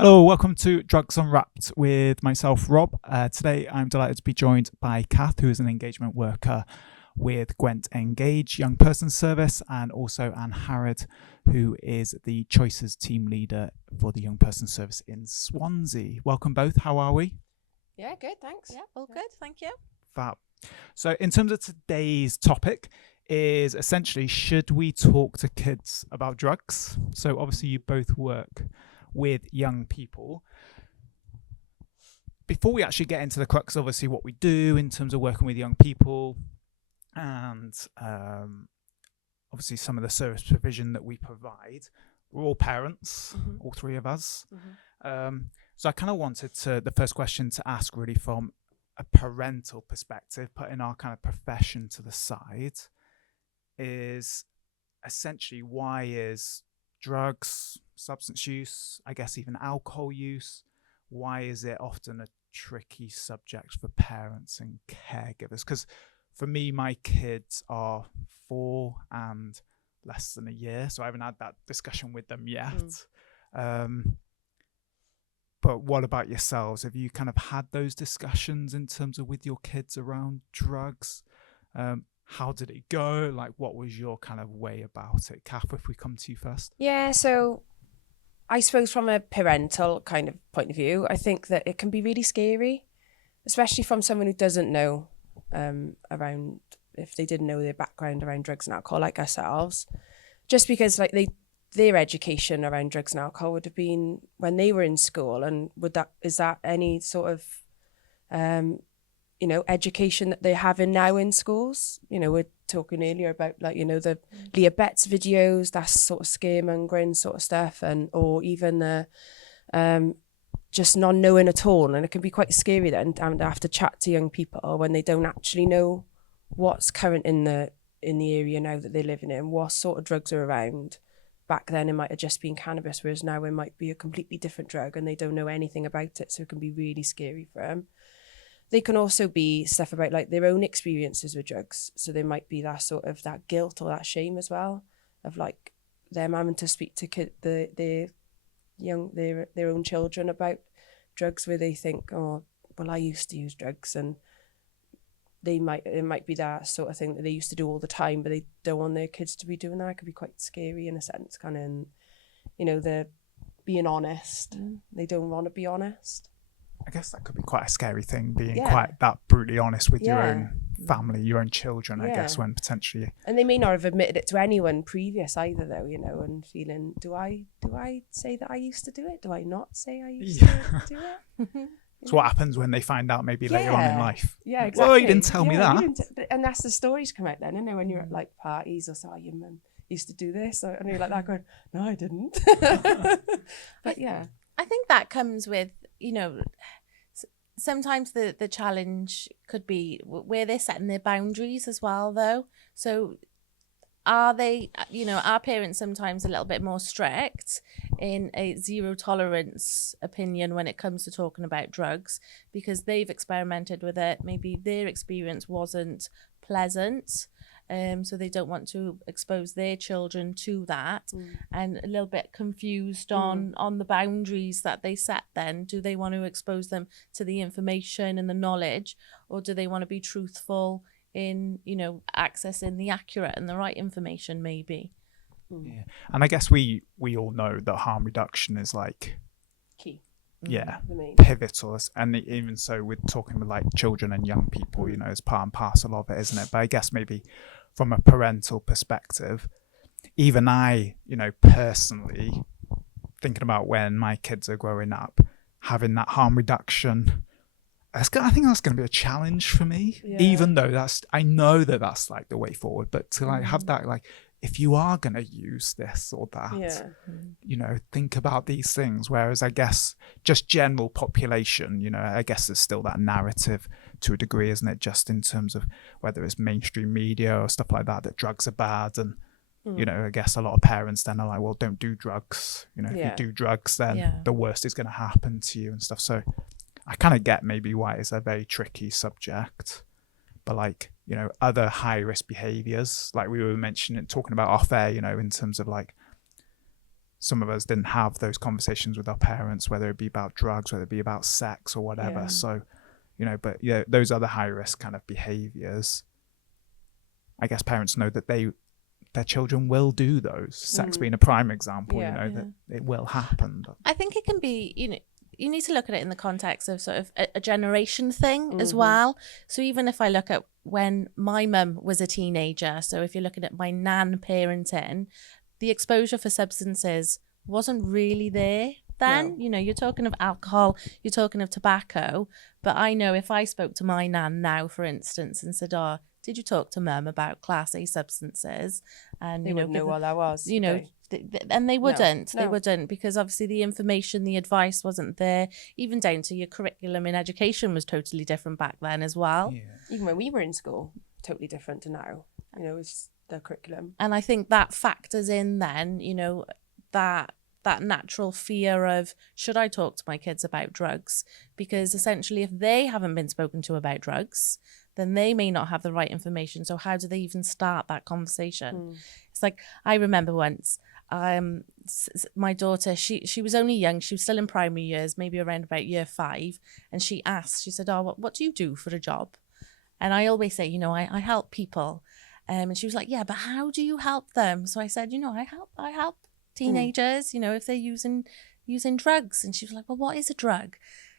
Hello, welcome to Drugs Unwrapped with myself, Rob. Today I'm delighted to be joined by Cath, who is an engagement worker with Gwent N-Gage Young Person Service, and also Angharad, who is the Choices team leader for the Young Person Service in Swansea. Welcome both. How are we? Yeah, good, thanks. Yeah, all good, thank you. Fab. So in terms of today's topic is essentially, should we talk to kids about drugs? So obviously you both work with young people. Before we actually get into the crux, obviously what we do in terms of working with young people and obviously some of the service provision that we provide, we're all parents, all three of us. So I kind of wanted the first question to ask really from a parental perspective, putting our kind of profession to the side, is essentially, why is drugs, substance use, I guess even alcohol use, why is it often a tricky subject for parents and caregivers? Because for me, my kids are 4 and less than a year, so I haven't had that discussion with them yet. But what about yourselves? Have you kind of had those discussions in terms of with your kids around drugs? How did it go? Like, what was your kind of way about it? Cath, if we come to you first. Yeah, so I suppose from a parental kind of point of view, I think that it can be really scary, especially from someone who doesn't know around, if they didn't know their background around drugs and alcohol like ourselves, just because like their education around drugs and alcohol would have been when they were in school, and is that any sort of education that they're having now in schools? We're talking earlier about the Leah Betts videos, that sort of scaremongering sort of stuff, or even the just not knowing at all. And it can be quite scary then to have to chat to young people when they don't actually know what's current in the area now that they're living in, what sort of drugs are around. Back then it might have just been cannabis, whereas now it might be a completely different drug and they don't know anything about it, so it can be really scary for them. They can also be stuff about like their own experiences with drugs. So there might be that sort of that guilt or that shame as well, of like them having to speak to their own children about drugs, where they think, oh, well, I used to use drugs, and it might be that sort of thing that they used to do all the time, but they don't want their kids to be doing that. It could be quite scary in a sense, kind of, they're being honest. They don't want to be honest. I guess that could be quite a scary thing, being quite that brutally honest with your own family, your own children, I guess, when potentially... And they may not have admitted it to anyone previous either, though, and feeling, do I say that I used to do it? Do I not say I used to do it? So what happens when they find out maybe later on in life? Yeah, exactly. Well, you didn't tell me that. And that's the stories come out then, isn't it? When you're at like parties or so, your mum used to do this, and you're like that going, no, I didn't. But yeah. I think that comes with, sometimes the challenge could be where they're setting their boundaries as well, though. So are they, are parents sometimes a little bit more strict in a zero tolerance opinion when it comes to talking about drugs because they've experimented with it? Maybe their experience wasn't pleasant. So they don't want to expose their children to that, and a little bit confused on the boundaries that they set then. Do they want to expose them to the information and the knowledge, or do they want to be truthful in, accessing the accurate and the right information maybe? Yeah. And I guess we all know that harm reduction is like key. Pivotal, and even so we're talking with like children and young people, as part and parcel of it, isn't it? But I guess maybe from a parental perspective, even I, personally thinking about when my kids are growing up, having that harm reduction, I think that's going to be a challenge for me, even though I know that that's like the way forward, but to like have that, like, if you are going to use this or that, think about these things. Whereas I guess just general population, I guess there's still that narrative to a degree, isn't it? Just in terms of whether it's mainstream media or stuff like that drugs are bad. And, I guess a lot of parents then are like, well, don't do drugs. If you do drugs, then the worst is going to happen to you and stuff. So I kind of get maybe why it's a very tricky subject. But like, other high risk behaviors, like we were talking about off air, in terms of like some of us didn't have those conversations with our parents, whether it be about drugs, whether it be about sex or whatever. Yeah. So, you know, but yeah, those other high risk kind of behaviors, I guess parents know that their children will do those. Sex being a prime example, Yeah. you know, that it will happen. But I think it can be, you know, you need to look at it in the context of sort of a generation thing as well. So even if I look at when my mum was a teenager, so if you're looking at my nan parenting, the exposure for substances wasn't really there then. No. You know, you're talking of alcohol, you're talking of tobacco, but I know if I spoke to my nan now, for instance, and said, oh, did you talk to mum about Class A substances? And They wouldn't know what that was. you know, and they wouldn't. No. They wouldn't, because obviously the information, the advice wasn't there. Even down to your curriculum in education was totally different back then as well. yeah. Even when we were in school, totally different to now. You know, it's the curriculum. And I think that factors in then, you know, that natural fear of, should I talk to my kids about drugs? Because essentially if they haven't been spoken to about drugs, then they may not have the right information. So how do they even start that conversation? It's like, I remember once, my daughter, she was only young, she was still in primary years, maybe around about year 5, and she asked, she said, oh, what do you do for a job? And I always say, you know, I help people. And she was like, yeah, but how do you help them? So I said, you know, I help teenagers, you know, if they're using drugs. And she was like, well, what is a drug?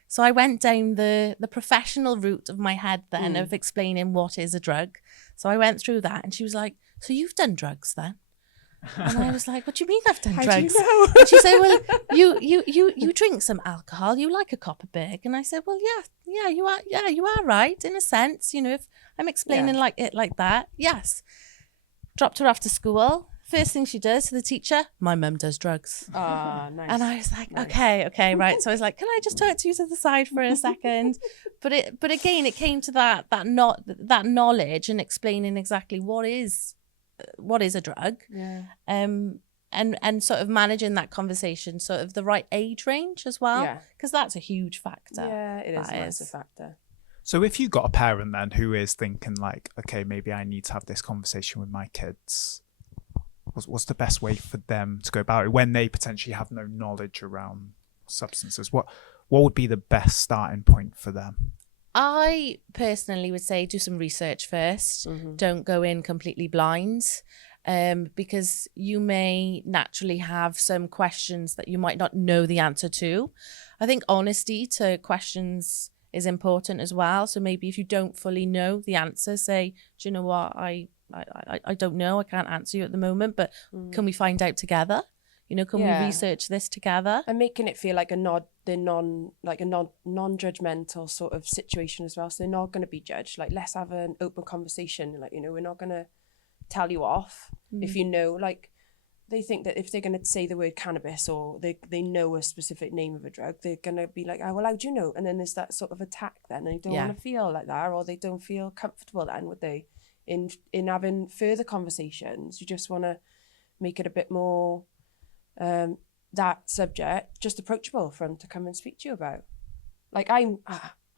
So I went down the professional route of my head then of explaining what is a drug. So I went through that, and she was like, so you've done drugs then? And I was like, what do you mean I've done drugs? How do you know? And she said, well, you drink some alcohol, you like a Copperberg. And I said, well, yeah, you are right in a sense. You know, if I'm explaining like that, yes. Dropped her off to school. First thing she does to the teacher, my mum does drugs. Ah, nice. And I was like, okay, right. So I was like, can I just talk to you to the side for a second? But again, it came to that knowledge and explaining exactly what is a drug. Yeah. And sort of managing that conversation, sort of the right age range as well. Yeah. Because that's a huge factor. Yeah, it is a That massive factor. So if you got a parent then who is thinking like, okay, maybe I need to have this conversation with my kids, what's the best way for them to go about it when they potentially have no knowledge around substances? What would be the best starting point for them? I personally would say do some research first. Don't go in completely blind, because you may naturally have some questions that you might not know the answer to. I think honesty to questions is important as well. So maybe if you don't fully know the answer, say, do you know what, I don't know, I can't answer you at the moment, but can we find out together? You know, can we research this together? And making it feel like a non-judgmental sort of situation as well. So they're not going to be judged. Like, let's have an open conversation. Like, you know, we're not going to tell you off if you know, like, they think that if they're going to say the word cannabis or they know a specific name of a drug, they're going to be like, oh, well, how do you know? And then there's that sort of attack then. And they don't want to feel like that, or they don't feel comfortable then, would they? In having further conversations, you just want to make it a bit more that subject just approachable for them to come and speak to you about. Like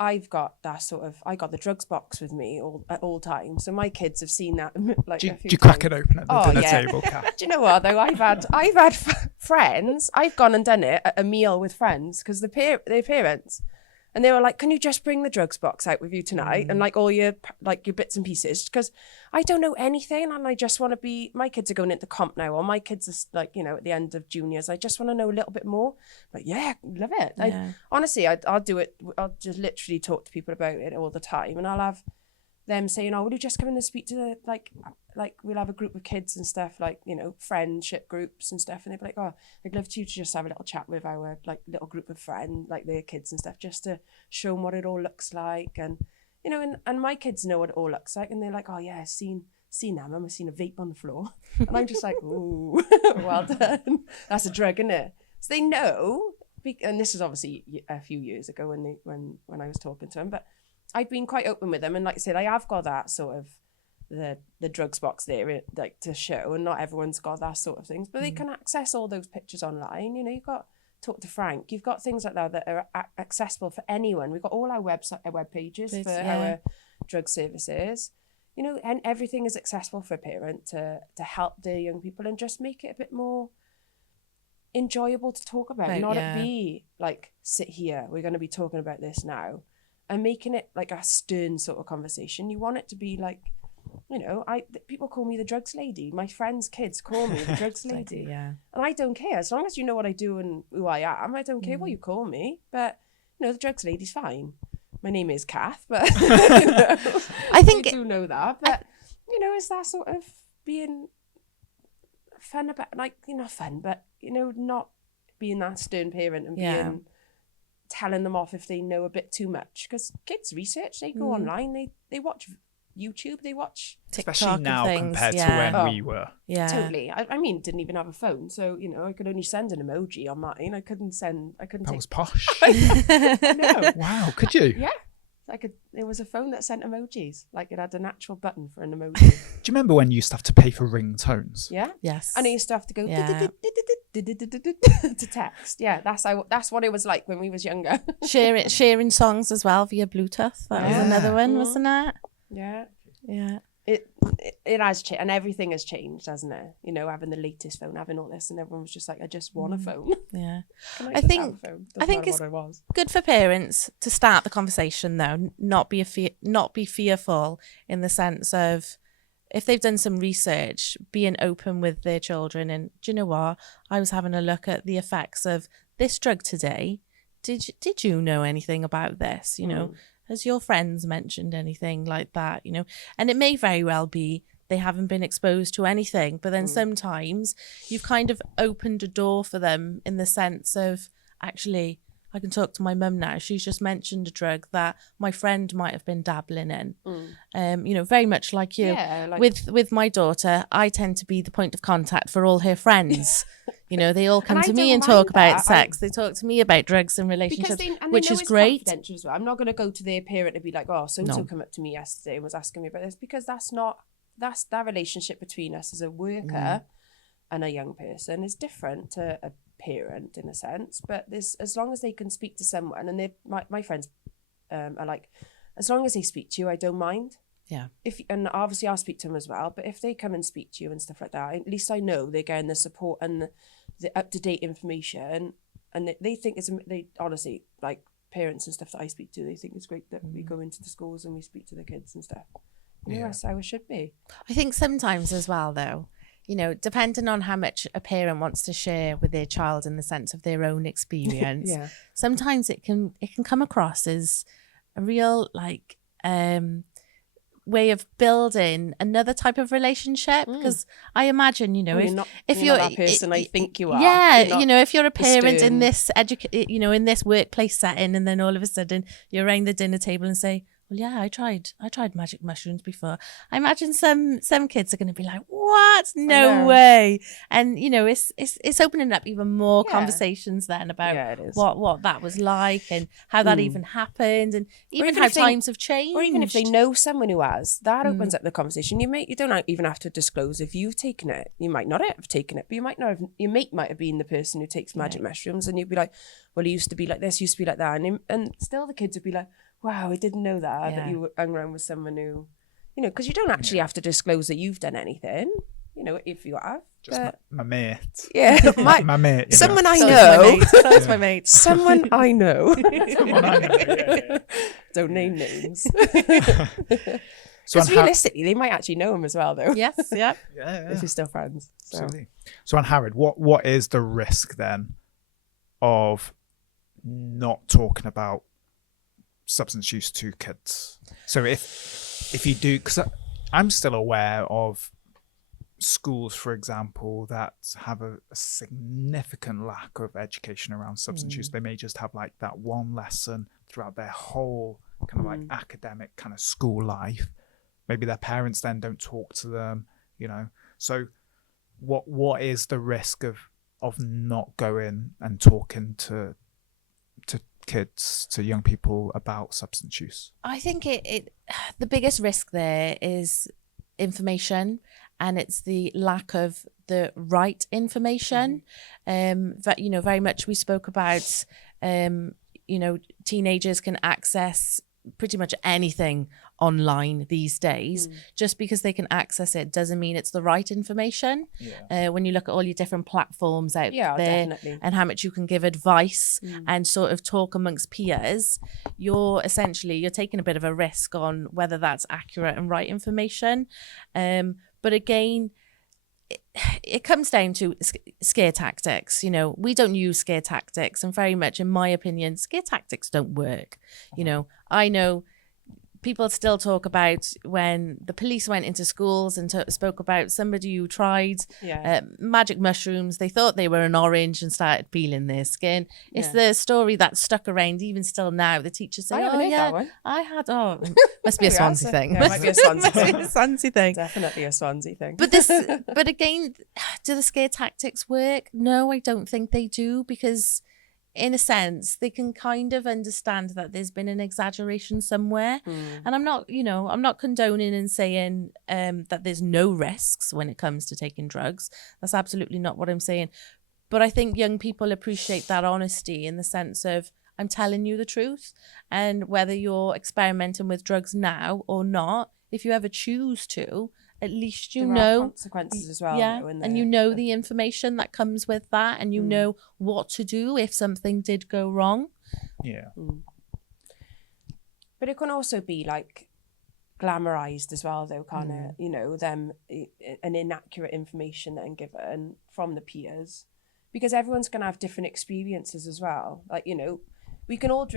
I've got that sort of, I got the drugs box with me at all times, so my kids have seen that. Like, do you crack it open at the dinner table, Cath? Do you know what though? I've had friends. I've gone and done it at a meal with friends because their parents. And they were like, can you just bring the drugs box out with you tonight? And like all your bits and pieces, because I don't know anything. And I just want to be, my kids are going into comp now, or my kids are like, you know, at the end of juniors. I just want to know a little bit more. But yeah, love it. Honestly, I'll do it. I'll just literally talk to people about it all the time. And I'll have them saying, oh, will you just come in and speak to the, like we'll have a group of kids and stuff, like, you know, friendship groups and stuff. And they'd be like, oh, I'd love to just have a little chat with our like little group of friends, like their kids and stuff, just to show them what it all looks like. And, you know, and my kids know what it all looks like. And they're like, oh yeah, I've seen that, Mum. I've seen a vape on the floor. And I'm just like, ooh, well done. That's a drug, isn't it? So they know, and this is obviously a few years ago when I was talking to them, but I've been quite open with them. And like I said, I have got that sort of, the drugs box there, like, to show, and not everyone's got that sort of things, but they can access all those pictures online. You know, you've got Talk to Frank, you've got things like that are accessible for anyone. We've got all our web pages for our drug services, you know, and everything is accessible for a parent to help their young people and just make it a bit more enjoyable to talk about, Right, not yeah. it be like, sit here, we're going to be talking about this now, and making it like a stern sort of conversation. You want it to be like, you know, people call me the drugs lady. My friends' kids call me the drugs lady. Yeah. And I don't care. As long as you know what I do and who I am, I don't care what you call me. But, you know, the drugs lady's fine. My name is Cath, but you know, I think you do know that. But, you know, it's that sort of being fun about, like, you know, fun, but, you know, not being that stern parent and being telling them off if they know a bit too much. Because kids research, they go online, they watch YouTube, they watch TikTok Especially and now things, compared to yeah. when we were. Yeah. totally. I mean, didn't even have a phone, so you know, I could only send an emoji on mine. I couldn't That take. was posh. No, Wow, could you? yeah, I could. There was a phone that sent emojis. Like it had an actual button for an emoji. Do you remember when you used to have to pay for ringtones? Yeah. Yes. And I used to have to go Yeah. to text. Yeah, that's what it was like when we was younger. sharing songs as well via Bluetooth. That was Yeah. another one, wasn't it? Yeah. Yeah. It has changed, and everything has changed, hasn't it? You know, having the latest phone, having all this, and everyone was just like, I just want a phone. Yeah. Can I just think- have a phone? I think Doesn't it's- matter what it was. Good for parents to start the conversation though, not be fearful in the sense of if they've done some research, being open with their children. And do you know what? I was having a look at the effects of this drug today. Did you know anything about this? You know, has your friends mentioned anything like that? You know, and it may very well be they haven't been exposed to anything, but then sometimes you've kind of opened a door for them in the sense of, actually, I can talk to my mum now. She's just mentioned a drug that my friend might have been dabbling in. You know, very much like you. Yeah, like- With my daughter, I tend to be the point of contact for all her friends. You know, they all come And I to me don't and talk mind about that. sex. They talk to me about drugs and relationships, which know is it's great. confidential as well. I'm not going to go to their parent and be like, oh, so-and-so No. come up to me yesterday and was asking me about this, because that's that relationship between us as a worker and a young person is different to a parent in a sense. But there's, as long as they can speak to someone, and my friends are like, as long as they speak to you, I don't mind. Yeah. And obviously I'll speak to them as well, but if they come and speak to you and stuff like that, at least I know they're getting the support and the up-to-date information, and they think they honestly, like, parents and stuff that I speak to, they think it's great that we go into the schools and we speak to the kids and stuff. You know, that's how it should be. I think sometimes as well, though, you know, depending on how much a parent wants to share with their child in the sense of their own experience, Yeah. sometimes it can come across as a real way of building another type of relationship. Because I imagine, you know, Well, if you're not that person I think you are. yeah, You're not you know, if you're a parent stern- in this in this workplace setting, and then all of a sudden you're around the dinner table and say, well, yeah, I tried magic mushrooms before. I imagine some kids are going to be like, what? No know. way. And, you know, it's opening up even more Yeah. conversations then about Yeah, it is. what that was like and how that even happened, and even how if they- times have changed. Or even if they know someone who has, that opens up the conversation. You don't even have to disclose if you've taken it. You might not have taken it, but you might not have. Your mate might have been the person who takes magic mushrooms, and you'd be like, "Well, he used to be like this, used to be like that," and still the kids would be like, "Wow, I didn't know that you hung around with someone who, you know," because you don't actually have to disclose that you've done anything. You know, if you have, Just my mate. yeah, My mate. You someone know. I So know. it's my mate. Someone I know. Someone I know, yeah. Don't name names. So Because realistically, they might actually know him as well, though. Yes, yeah. yeah. If you're still friends. So. Absolutely. So, Angharad, what is the risk then of not talking about substance use to kids? So if you do, because I'm still aware of schools, for example, that have a significant lack of education around substance use. They may just have like that one lesson throughout their whole kind of like academic kind of school life. Maybe their parents then don't talk to them, you know. So what is the risk of not going and talking to kids, to young people about substance use? I think the biggest risk there is information, and it's the lack of the right information. That, you know, very much we spoke about, you know, teenagers can access pretty much anything online these days. Just because they can access it doesn't mean it's the right information. When you look at all your different platforms out there definitely. and how much you can give advice and sort of talk amongst peers, you're taking a bit of a risk on whether that's accurate and right information. But again, it comes down to scare tactics. You know, we don't use scare tactics, and very much, in my opinion, scare tactics don't work. You know, I know people still talk about when the police went into schools and spoke about somebody who tried magic mushrooms. They thought they were an orange and started peeling their skin. It's the story that stuck around even still now. The teachers say, I had, must be a Swansea thing. Yeah, it might be a Swansea thing. A Swansea thing. Definitely a Swansea thing. But again, do the scare tactics work? No, I don't think they do, because in a sense, they can kind of understand that there's been an exaggeration somewhere. And I'm not condoning and saying that there's no risks when it comes to taking drugs. That's absolutely not what I'm saying. But I think young people appreciate that honesty, in the sense of, I'm telling you the truth. And whether you're experimenting with drugs now or not, if you ever choose to, at least you know consequences as well. Yeah, and you know the information that comes with that, and you know what to do if something did go wrong. Yeah. But it can also be like glamorized as well, though, can't it? You know, an inaccurate information then given from the peers, because everyone's going to have different experiences as well. Like, you know, we can all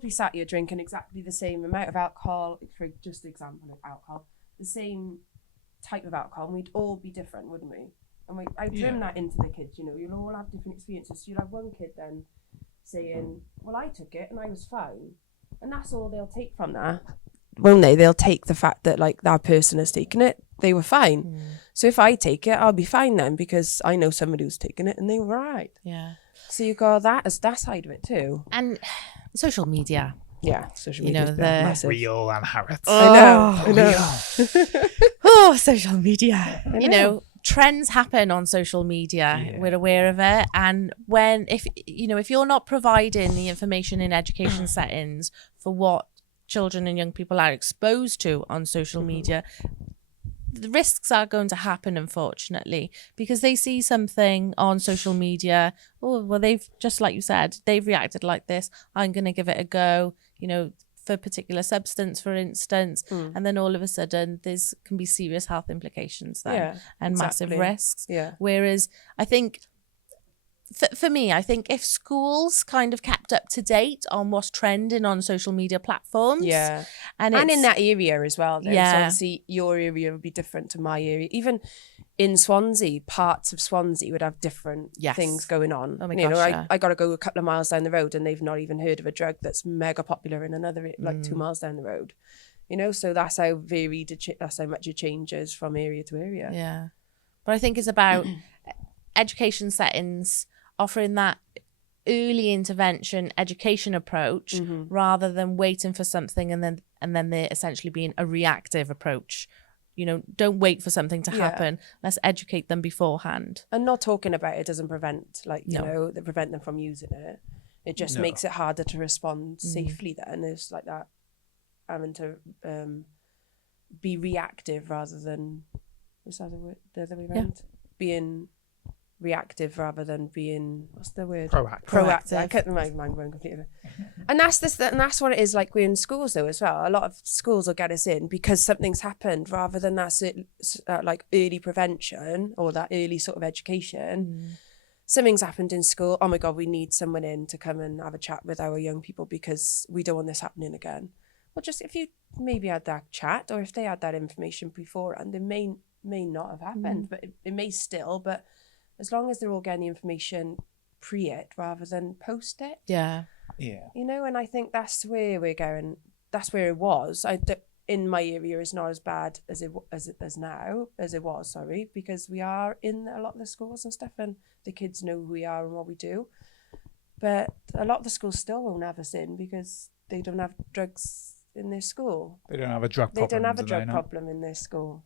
be sat here drinking exactly the same amount of alcohol, for just the example of alcohol, the same type of alcohol, and we'd all be different, wouldn't we? And I drill that into the kids, you know, you'll all have different experiences. So you'll have one kid then saying, well, I took it and I was fine. And that's all they'll take from that, won't they? They'll take the fact that, like, that person has taken it, they were fine. So if I take it, I'll be fine then, because I know somebody who's taken it and they were right. Yeah. So you got that side of it too. And social media. Yeah, social media. You know, massive. Real Angharad. I know. Oh, social media. You know, trends happen on social media. Yeah. We're aware of it. And if you're not providing the information in education settings for what children and young people are exposed to on social media, the risks are going to happen, unfortunately, because they see something on social media. Oh, well, they've, just like you said, they've reacted like this. I'm going to give it a go, you know, for a particular substance, for instance. And then all of a sudden, can be serious health implications then, and massive risks. Yeah. Whereas I think, for me, I think if schools kind of kept up to date on what's trending on social media platforms. Yeah. And in that area as well. Though. Yeah. So obviously your area would be different to my area. Even in Swansea, parts of Swansea would have different things going on. Oh my gosh, I got to go a couple of miles down the road and they've not even heard of a drug that's mega popular in another, like 2 miles down the road. You know, so that's how that's how much it changes from area to area. Yeah. But I think it's about education settings offering that early intervention education approach rather than waiting for something and then there essentially being a reactive approach. You know, don't wait for something to happen. Let's educate them beforehand. And not talking about it doesn't prevent, prevent them from using it. It just makes it harder to respond safely then. It's like that, having to be reactive rather than, what's that the other way around? Being reactive rather than being, what's the word? Proactive. I can't remember my mind completely. And that's what it is like we're in schools though as well. A lot of schools will get us in because something's happened rather than that like early prevention or that early sort of education. Something's happened in school. Oh my God, we need someone in to come and have a chat with our young people because we don't want this happening again. Well, just if you maybe had that chat or if they had that information beforehand, it may not have happened, but it may still, but as long as they're all getting the information pre it rather than post it. Yeah. Yeah. You know, and I think that's where we're going. That's where it was. In my area, it's not as bad as it was, because we are in a lot of the schools and stuff, and the kids know who we are and what we do. But a lot of the schools still won't have us in because they don't have drugs in their school. They don't have a drug problem. They don't have a drug problem in their school.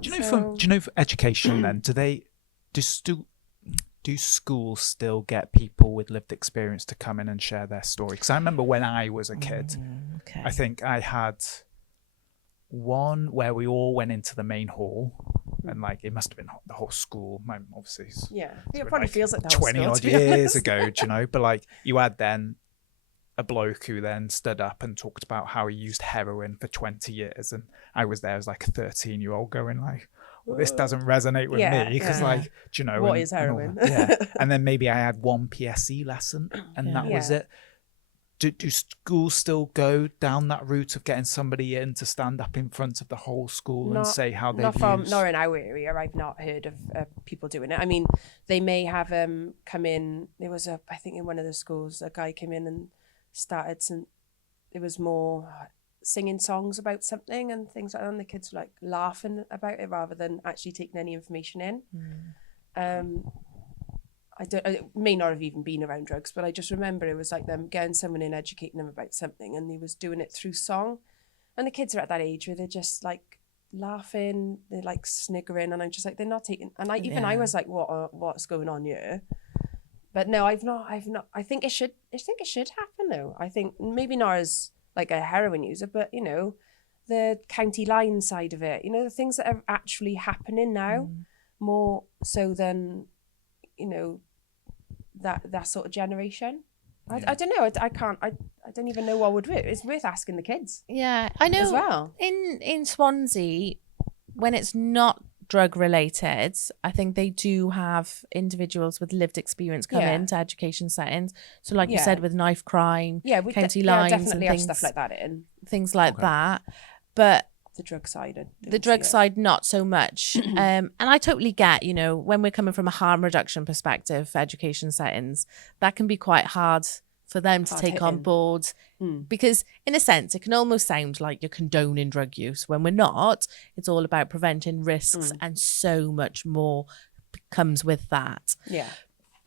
Do you know for education then? Do schools still get people with lived experience to come in and share their story? Because I remember when I was a kid, I think I had one where we all went into the main hall, and like it must have been the whole school. Obviously, it probably feels like the whole 20 school, odd to be years honest. ago, do you know? But like you had then a bloke who then stood up and talked about how he used heroin for 20 years, and I was there as like a 13-year-old going like, well, this doesn't resonate with me, because like, do you know, what is heroin? And then maybe I had one PSE lesson, and that was it. Do schools still go down that route of getting somebody in to stand up in front of the whole school and say how they've used? Not in our area. I've not heard of people doing it. I mean, they may have come in. There was I think in one of the schools, a guy came in and started some. It was more singing songs about something and things like that, and the kids were like laughing about it rather than actually taking any information in. I may not have even been around drugs, but I just remember it was like them getting someone in, educating them about something, and he was doing it through song. And the kids are at that age where they're just like laughing, they're like sniggering, and I'm just like, they're not taking. And I was like, what's going on here? But no, I've not. I think it should happen though. I think maybe not as like a heroin user, but you know, the county line side of it. You know, the things that are actually happening now, more so than, you know, that sort of generation. I don't know. I don't even know what would work. It's worth asking the kids. Yeah, I know. As well. In Swansea, when it's not drug related, I think they do have individuals with lived experience come into education settings. So like you said, with knife crime, county lines, definitely and have stuff like that in. Things like that. But the drug side. Side, not so much. And I totally get, you know, when we're coming from a harm reduction perspective for education settings, that can be quite hard for them to take on board, because in a sense, it can almost sound like you're condoning drug use when we're not. It's all about preventing risks, and so much more comes with that. Yeah.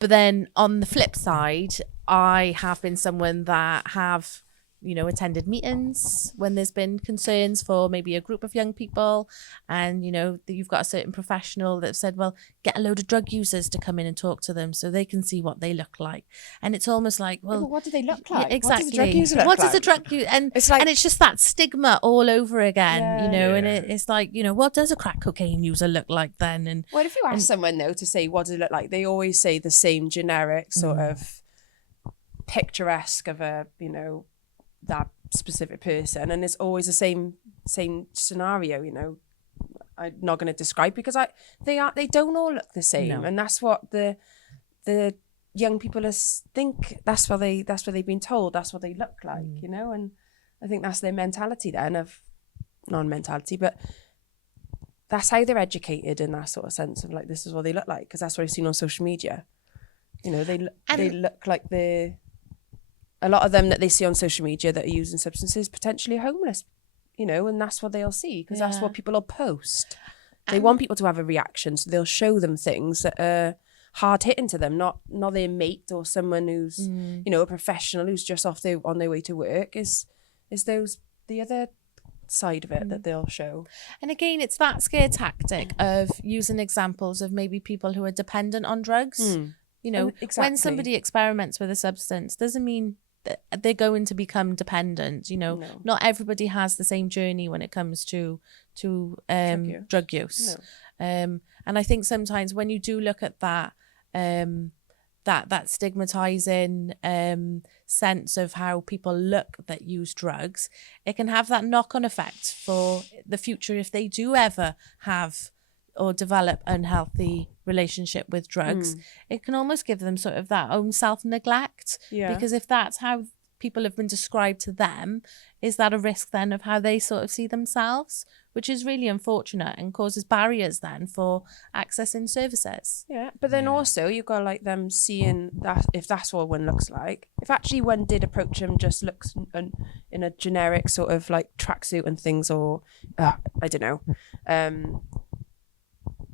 But then on the flip side, I have been someone that have, you know, attended meetings when there's been concerns for maybe a group of young people, and you know that you've got a certain professional that said, well, get a load of drug users to come in and talk to them so they can see what they look like. And it's almost like, well, what do they look like? Yeah, exactly. What does a drug user look what like? Does a drug user, and it's like, and it's just that stigma all over again, you know. And it's like, you know, what does a crack cocaine user look like then? And well, if you ask someone though to say what does it look like, they always say the same generic sort of picturesque of a, you know, that specific person, and it's always the same scenario. You know, I'm not going to describe, because they don't all look the same, and that's what the young people think. That's what they've been told. That's what they look like, you know. And I think that's their mentality then, of non-mentality, but that's how they're educated in that sort of sense of like, this is what they look like, because that's what I've seen on social media. You know, they look like a lot of them that they see on social media that are using substances potentially homeless, you know, and that's what they'll see, because that's what people will post. They want people to have a reaction, so they'll show them things that are hard hitting to them, not their mate or someone who's you know, a professional who's just on their way to work. Is those the other side of it that they'll show. And again, it's that scare tactic of using examples of maybe people who are dependent on drugs. You know, when somebody experiments with a substance, doesn't mean they're going to become dependent. You know, not everybody has the same journey when it comes to drug use. And I think sometimes when you do look at that that stigmatizing sense of how people look that use drugs, it can have that knock-on effect for the future if they do ever have or develop unhealthy relationship with drugs. It can almost give them sort of that own self-neglect, because if that's how people have been described to them, is that a risk then of how they sort of see themselves, which is really unfortunate and causes barriers then for accessing services. But then also you've got like them seeing that, if that's what one looks like, if actually one did approach them just looks in a generic sort of like tracksuit and things, or I don't know,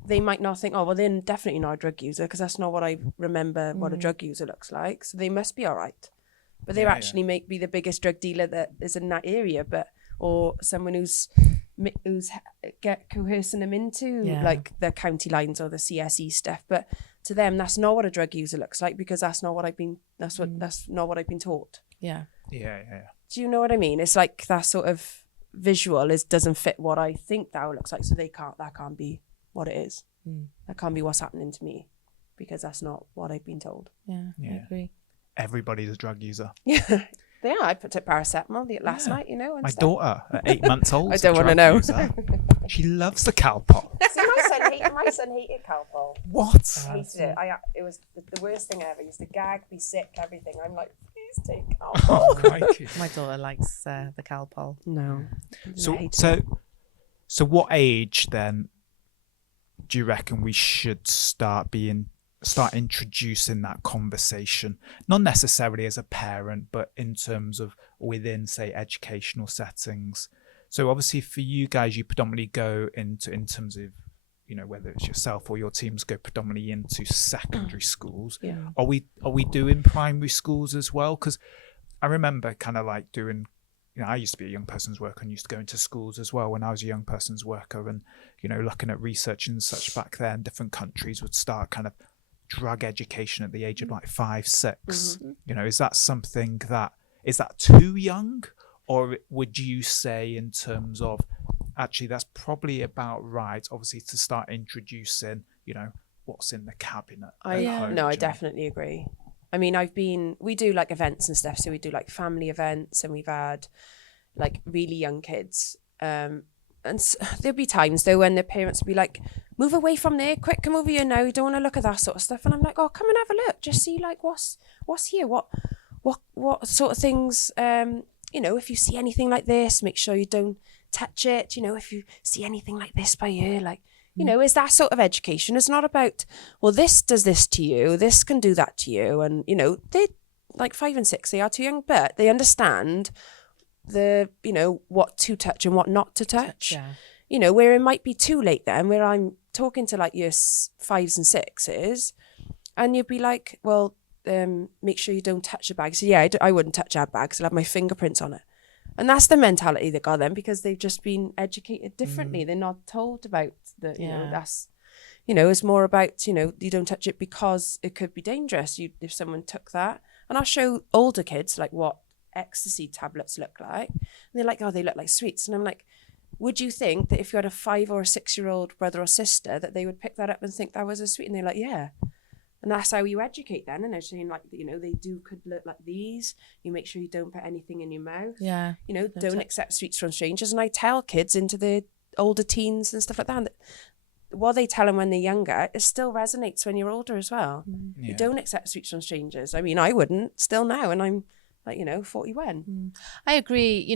they might not think, oh, well, they're definitely not a drug user, because that's not what I remember what a drug user looks like. So they must be all right. But they actually may be the biggest drug dealer that is in that area, or someone who's coercing them into like the county lines or the CSE stuff. But to them, that's not what a drug user looks like, because that's not what I've been taught. Yeah. Do you know what I mean? It's like that sort of visual doesn't fit what I think that looks like, so that can't be what it is. That can't be what's happening to me, because that's not what I've been told. I agree. Everybody's a drug user. Yeah, they are. I took paracetamol last night, and My stuff. daughter at 8 months old. I don't want to know. She loves the Calpol. See, my son hated Calpol. What? I hated it. It was the worst thing ever. He used to gag, be sick, everything. I'm like, please take Calpol. Crikey. My daughter likes the Calpol. No. So what age then do you reckon we should start introducing that conversation? Not necessarily as a parent, but in terms of within, say, educational settings. So obviously for you guys, you predominantly go in terms of, whether it's yourself or your teams go predominantly into secondary schools. Yeah. Are we doing primary schools as well? Because I remember kind of like doing, I used to be a young person's worker and used to go into schools as well when I was a young person's worker, and, looking at research and such back then, different countries would start kind of drug education at the age of like 5, 6. Is that something is that too young? Or would you say in terms of, actually, that's probably about right, obviously, to start introducing, what's in the cabinet at home? No, I definitely agree. I mean, we do like events and stuff. So we do like family events, and we've had like really young kids. And there'll be times though when the parents will be like, move away from there, quick, come over here now. You don't want to look at that sort of stuff. And I'm like, oh, come and have a look. Just see like what's here. What sort of things, if you see anything like this, make sure you don't touch it. If you see anything like this by here, like, is that sort of education. It's not about, well, this does this to you, this can do that to you. And, they like 5 and 6, they are too young, but they understand the, what to touch and what not to touch. Yeah. Where it might be too late then, where I'm talking to like your 5s and 6s, and you'd be like, well, make sure you don't touch the bag. So yeah, I wouldn't touch our bag, because I'll have my fingerprints on it. And that's the mentality they got them, because they've just been educated differently. They're not told about the, that's, it's more about, you don't touch it because it could be dangerous. If someone took that, and I'll show older kids like what ecstasy tablets look like. And they're like, oh, they look like sweets. And I'm like, would you think that if you had a 5 or a 6-year-old brother or sister that they would pick that up and think that was a sweet? And they're like, yeah. And that's how you educate them. And they're saying like, they could look like these. You make sure you don't put anything in your mouth. Yeah. Don't accept sweets from strangers. And I tell kids into the older teens and stuff like that, what they tell them when they're younger, it still resonates when you're older as well. Yeah. You don't accept sweets from strangers. I mean, I wouldn't still now. And I'm like, 41. I agree.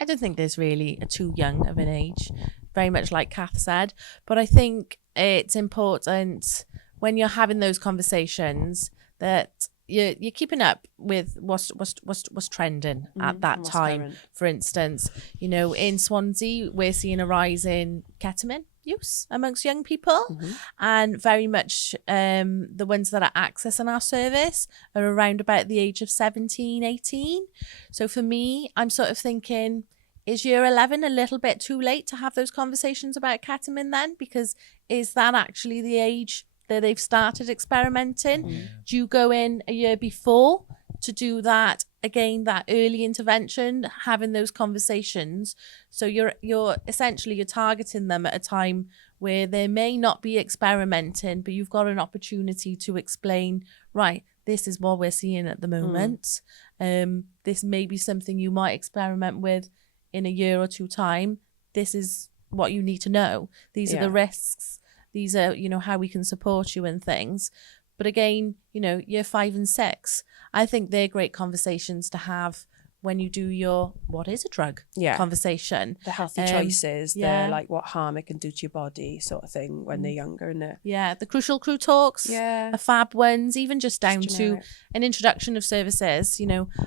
I don't think there's really a too young of an age, very much like Cath said. But I think it's important when you're having those conversations that you're keeping up with what's trending at that time. Current. For instance, in Swansea, we're seeing a rise in ketamine use amongst young people, and very much the ones that are accessing our service are around about the age of 17, 18. So for me, I'm sort of thinking, is year 11 a little bit too late to have those conversations about ketamine then? Because is that actually the age that they've started experimenting? Do you go in a year before to do that again, that early intervention, having those conversations? So you're essentially you're targeting them at a time where they may not be experimenting, but you've got an opportunity to explain, right, this is what we're seeing at the moment. This may be something you might experiment with in a year or 2 time. This is what you need to know. These are the risks. These are, how we can support you and things. But again, year 5 and 6, I think they're great conversations to have when you do your what is a drug conversation. The healthy choices, the like what harm it can do to your body sort of thing when they're younger. And the Crucial Crew talks, the fab ones, even just down to an introduction of services.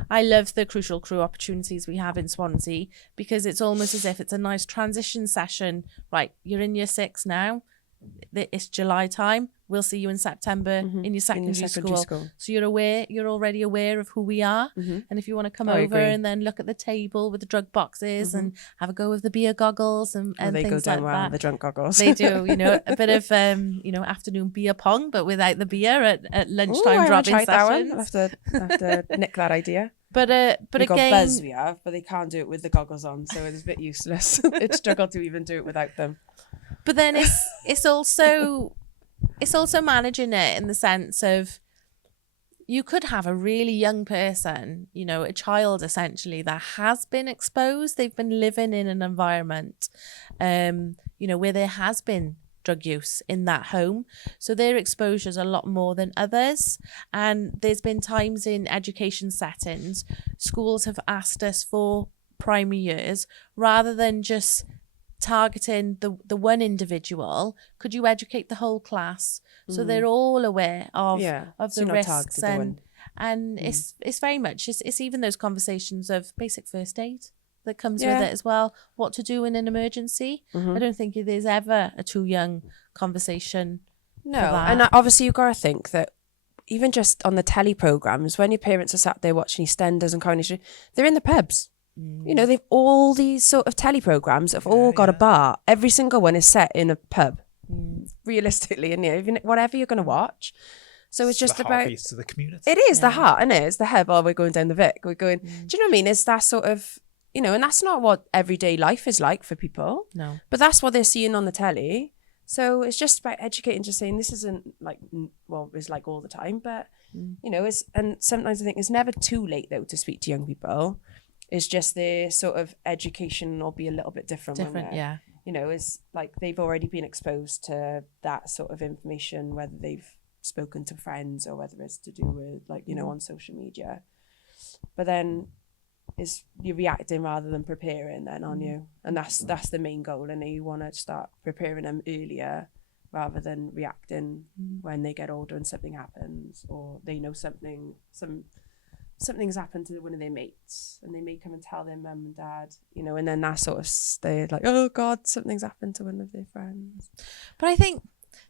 I love the Crucial Crew opportunities we have in Swansea, because it's almost as if it's a nice transition session. Right, you're in year 6 now. It's July time. We'll see you in September in your secondary school. So you're already aware of who we are. And if you want to come over and then look at the table with the drug boxes and have a go with the beer goggles and they things go down like well, that. the drunk goggles. They do, a bit of afternoon beer pong, but without the beer at lunchtime dropping sessions. I'll have to nick that idea. We've got again, Buzz we have, but they can't do it with the goggles on, so it's a bit useless. They'd struggle to even do it without them. but then it's also managing it in the sense of you could have a really young person, you know, a child essentially that has been exposed. They've been living in an environment, you know, where there has been drug use in that home. So their exposure is a lot more than others. And there's been times in education settings, schools have asked us for primary years, rather than just targeting the one individual, could you educate the whole class so they're all aware of so the not risks, targeted the one. and it's very much it's even those conversations of basic first aid that comes with Yeah. it as well, what to do in an emergency. I don't think there's ever a too young conversation No, for that. and obviously you've got to think that even just on the telly programmes, when your parents are sat there watching EastEnders and Coronation, they're in the pubs. You know, they've all these sort of telly programmes have all got a bar. Every single one is set in a pub, realistically, and even whatever you're going to watch. So it's just the about heartbeats to the community. it is the heart, and it's the hub. Oh, we're going down the Vic. We're going. Do you know what I mean? It's that sort of, you know, and that's not what everyday life is like for people. No. But that's what they're seeing on the telly. So it's just about educating, just saying this isn't like, well, it's like all the time, but you know, and sometimes I think it's never too late though to speak to young people. It's just their sort of education will be a little bit different. Yeah. You know, it's like they've already been exposed to that sort of information, whether they've spoken to friends or whether it's to do with like, you know, on social media. But then you're reacting rather than preparing then, aren't you? And that's the main goal. And you want to start preparing them earlier rather than reacting when they get older and something happens, or they know something's happened to one of their mates and they may come and tell their mum and dad, you know, and then that sort of they're like, oh God, something's happened to one of their friends. But I think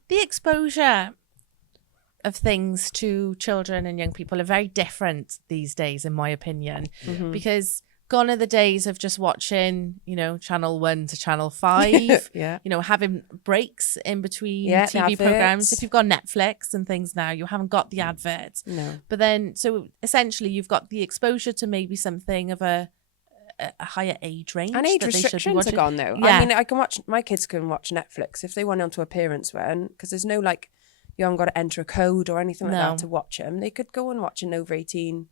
the exposure of things to children and young people are very different these days, in my opinion, because gone are the days of just watching, you know, channel 1 to channel 5, Yeah. you know, having breaks in between Yeah, TV adverts. programs. If you've got Netflix and things now, you haven't got the adverts. No. But then, so essentially you've got the exposure to maybe something of a higher age range. And age that they should be restrictions are watching. gone though. Yeah. I mean, my kids can watch Netflix if they went onto a parent's one, because there's no like, you haven't got to enter a code or anything like No. that to watch them. They could go and watch an over 18.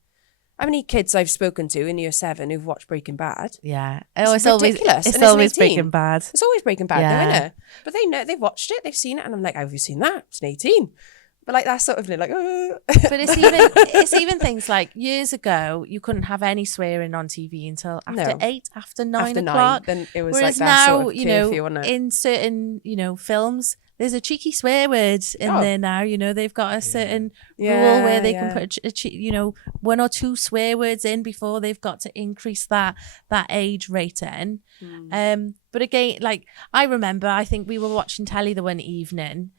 How many kids I've spoken to in year 7 who've watched Breaking Bad? Yeah. It's ridiculous, It's and it's always an 18. Breaking Bad. It's always Breaking Bad, Yeah. though, isn't it? But they know, they've watched it, they've seen it, and I'm like, have you seen that? It's an 18. But like that sort of like, But it's even things like years ago, you couldn't have any swearing on TV until after No. 8, after 9 after 9, o'clock. then it was Whereas like that now, sort of you curfew, know, wasn't it? in certain, you know, films, there's a cheeky swear word in Oh. there now. You know, they've got a certain rule where they can put, you know, 1 or 2 swear words in before they've got to increase that age rating. But again, like I remember, I think we were watching telly the one evening,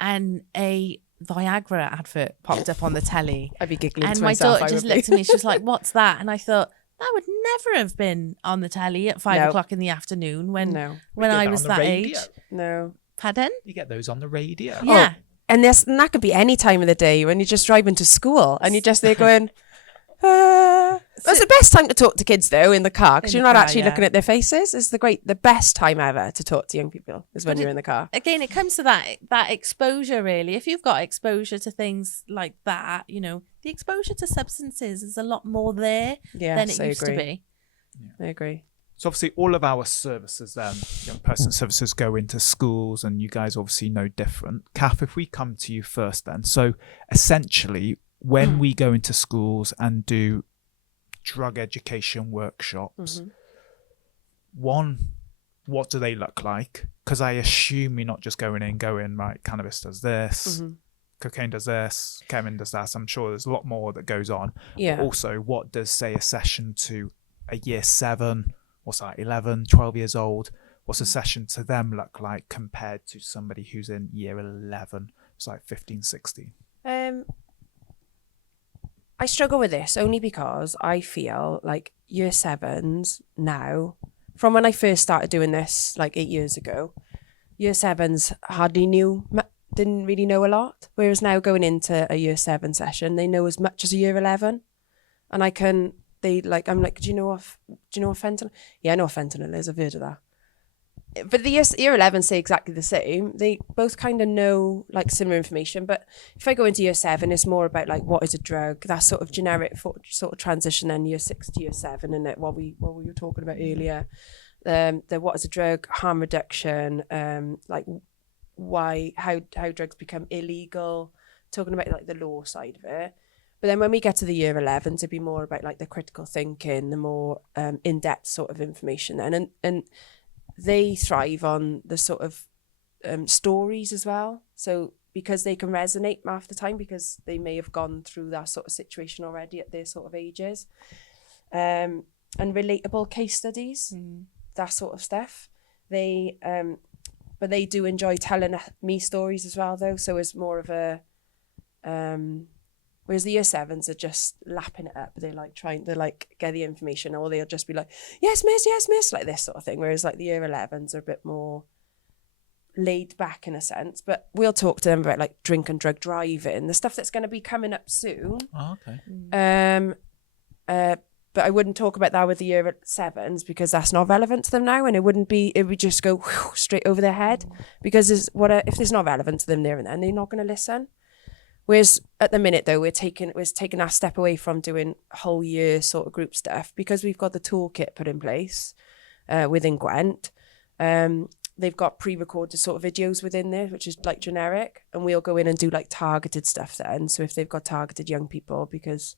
and a Viagra advert popped up on the telly. I'd be giggling And to my myself. daughter just looked at me. She was like, "What's that?" And I thought that would never have been on the telly at 5 No. o'clock in the afternoon when No. when get I that was on the that radio. age. No. Pardon? You get those on the radio. Yeah. And that could be any time of the day when you're just driving to school and you're just there going, That's the best time to talk to kids though, in the car, because In you're the not car, actually yeah. looking at their faces. It's the best time ever to talk to young people is when But you're in the car. Again, it comes to that exposure, really. If you've got exposure to things like that, you know, the exposure to substances is a lot more there than it Yes, I used to agree. be. I agree. So obviously all of our services then, young person services, go into schools, and you guys obviously know different. Cath, if we come to you first then. So essentially when we go into schools and do drug education workshops, one, what do they look like? Because I assume you're not just going in, right, cannabis does this, cocaine does this, ketamine does that. I'm sure there's a lot more that goes on. Yeah. But also, what does, say, a session to a year 7, what's that, 11, 12 years old, what's a session to them look like compared to somebody who's in year 11? It's like 15, 16. I struggle with this only because I feel like year 7s now, from when I first started doing this like 8 years ago, year 7s hardly didn't really know a lot. Whereas now going into a year 7 session, they know as much as a year 11. And I can I'm like, do you know what fentanyl? Yeah, I know what fentanyl is. I've heard of that. But the year 11 say exactly the same. They both kind of know like similar information. But if I go into year 7, it's more about like what is a drug, that sort of generic sort of transition. Then year 6 to year 7, and what we were talking about earlier, the what is a drug, harm reduction, like how drugs become illegal, talking about like the law side of it. But then when we get to the year 11s, it'd be more about like the critical thinking, the more in-depth sort of information then, and they thrive on the sort of stories as well. So because they can resonate half the time, because they may have gone through that sort of situation already at their sort of ages, and relatable case studies, that sort of stuff. They but they do enjoy telling me stories as well, though. So it's more of a whereas the year 7s are just lapping it up. They like trying to like get the information, or they'll just be like, yes, miss, like this sort of thing. Whereas like the year 11s are a bit more laid back in a sense. But we'll talk to them about like drink and drug driving, the stuff that's going to be coming up soon. Oh, okay. But I wouldn't talk about that with the year 7s, because that's not relevant to them now, and it would just go straight over their head, because if it's not relevant to them there and then, they're not going to listen. Whereas at the minute, though, we're taking our step away from doing whole year sort of group stuff, because we've got the toolkit put in place within Gwent. They've got pre-recorded sort of videos within there, which is like generic, and we'll go in and do like targeted stuff then. So if they've got targeted young people, because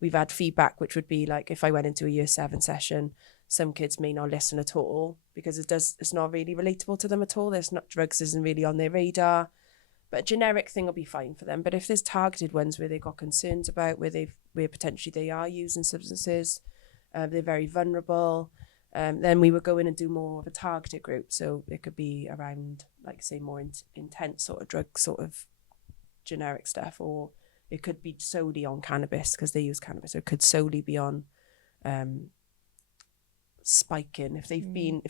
we've had feedback, which would be like, if I went into a year 7 session, some kids may not listen at all, because it's not really relatable to them at all. Drugs isn't really on their radar. But a generic thing will be fine for them. But if there's targeted ones where they've got concerns about, where potentially they are using substances, they're very vulnerable, then we would go in and do more of a targeted group. So it could be around, like, say, more intense sort of drug sort of generic stuff, or it could be solely on cannabis, because they use cannabis. Or it could solely be on spiking, if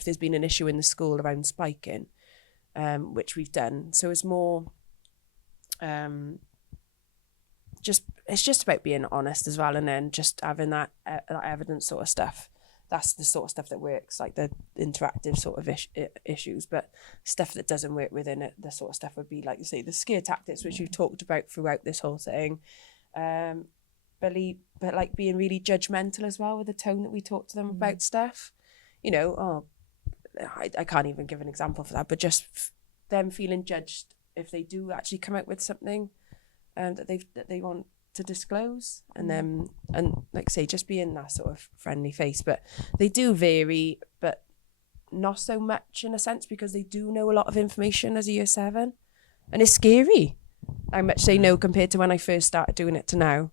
there's been an issue in the school around spiking, which we've done. So it's more it's just about being honest as well, and then just having that evidence sort of stuff. That's the sort of stuff that works, like the interactive sort of issues. But stuff that doesn't work within it, the sort of stuff would be, like you say, the scare tactics, which we've talked about throughout this whole thing. But like being really judgmental as well with the tone that we talk to them about stuff. You know, I can't even give an example for that, but just them feeling judged if they do actually come out with something that they want to disclose, and then, and like I say, just being that sort of friendly face. But they do vary, but not so much in a sense, because they do know a lot of information as a year 7, and it's scary how much they know compared to when I first started doing it to now.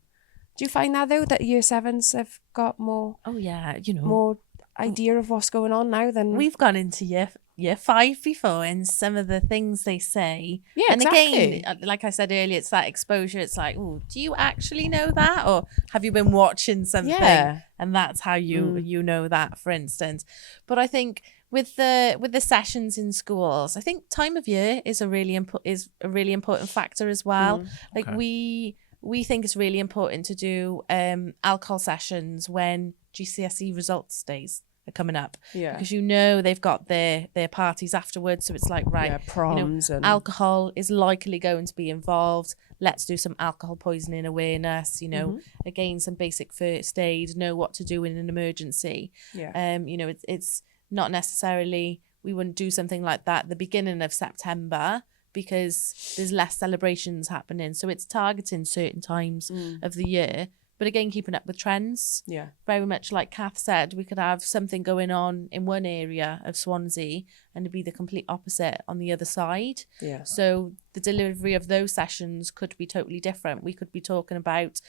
Do you find that, though, that year 7s have got more? Oh yeah, more idea of what's going on now than we've gone into year 5 before, and some of the things they say. Yeah, and exactly. Again, like I said earlier, it's that exposure. It's like, oh, do you actually know that, or have you been watching something? Yeah. And that's how you know that, for instance. But I think with the sessions in schools, I think time of year is a really important factor as well. Like we think it's really important to do alcohol sessions when GCSE results days are coming up, because they've got their parties afterwards, so it's like, right, proms, and alcohol is likely going to be involved. Let's do some alcohol poisoning awareness, again, some basic first aid, know what to do in an emergency. It's not necessarily, we wouldn't do something like that at the beginning of September, because there's less celebrations happening, so it's targeting certain times of the year. But again, keeping up with trends. Yeah. Very much like Cath said, we could have something going on in one area of Swansea and it'd be the complete opposite on the other side. Yeah. So the delivery of those sessions could be totally different. We could be talking about,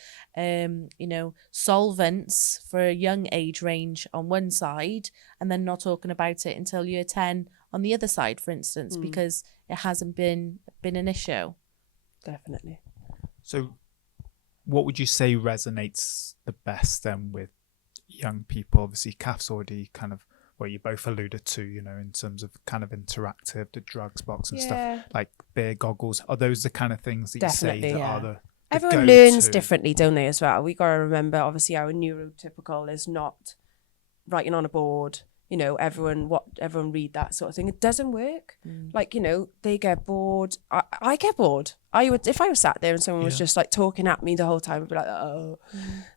solvents for a young age range on one side, and then not talking about it until year 10 on the other side, for instance, because it hasn't been an issue. Definitely. So what would you say resonates the best then with young people? Obviously, Cath's already kind of, well, you both alluded to, in terms of kind of interactive, the drugs box and stuff, like beer goggles. Are those the kind of things that you say that are the everyone learns differently, don't they, as well? We got to remember, obviously, our neurotypical is not writing on a board, you know, everyone read that sort of thing. It doesn't work. Like, you know, they get bored. I get bored. If I was sat there and someone was just like talking at me the whole time, I'd be like, oh.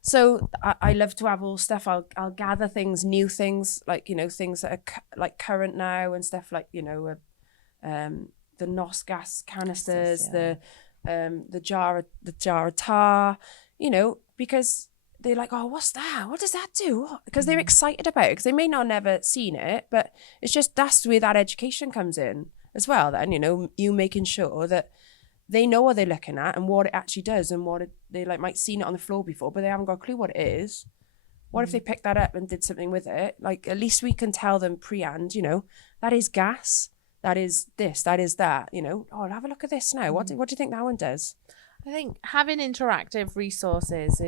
So I love to have all stuff. I'll gather things, new things, like, you know, things that are like current now and stuff, like, you know, the NOS gas canisters, the jar of tar, you know, because they're like, oh, what's that? What does that do? Because they're excited about it, because they may not have never seen it, but it's just, that's where that education comes in as well. Then, you know, you making sure that they know what they're looking at and what it actually does, and they like might seen it on the floor before, but they haven't got a clue what it is. What if they picked that up and did something with it? Like, at least we can tell them pre-hand, you know, that is gas, that is this, that is that, you know. Oh, I'll have a look at this now. What do you think that one does? I think having interactive resources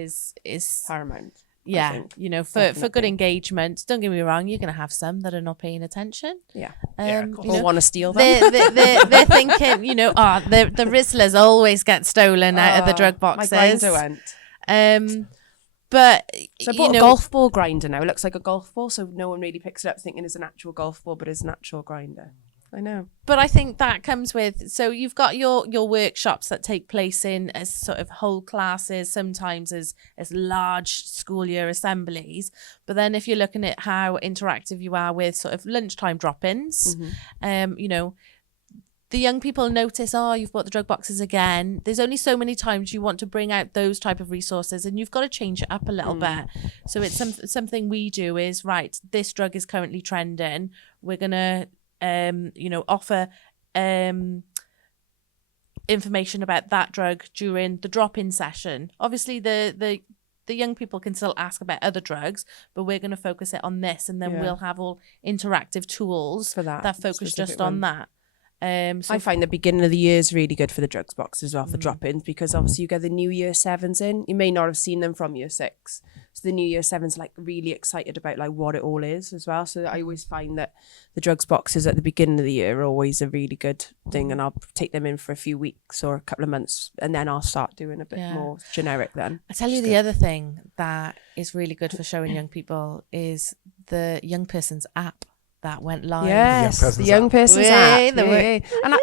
is paramount. Yeah, you know, for good engagement. Don't get me wrong, you're going to have some that are not paying attention. Yeah. Or want to steal them. They're thinking, you know, the Rizzlers always get stolen out of the drug boxes. My grinder went. But so I bought a golf ball grinder now. It looks like a golf ball, so no one really picks it up thinking it's an actual golf ball, but it's an actual grinder. I know. But I think that comes with, so you've got your workshops that take place in as sort of whole classes, sometimes as large school year assemblies. But then if you're looking at how interactive you are with sort of lunchtime drop-ins, you know, the young people notice, oh, you've bought the drug boxes again. There's only so many times you want to bring out those type of resources, and you've got to change it up a little bit. So it's something we do is, right, this drug is currently trending. We're going to you know, offer information about that drug during the drop-in session. Obviously, the young people can still ask about other drugs, but we're going to focus it on this, and then we'll have all interactive tools for that focus just on that. So I find the beginning of the year is really good for the drugs box as well, for drop-ins, because obviously you get the new year 7s in. You may not have seen them from year 6. So the new year 7s like really excited about like what it all is as well. So I always find that the drugs boxes at the beginning of the year are always a really good thing, and I'll take them in for a few weeks or a couple of months, and then I'll start doing a bit more generic then. I tell you, the other thing that is really good for showing young people is the young person's app that went live. Yes, the young person's app. And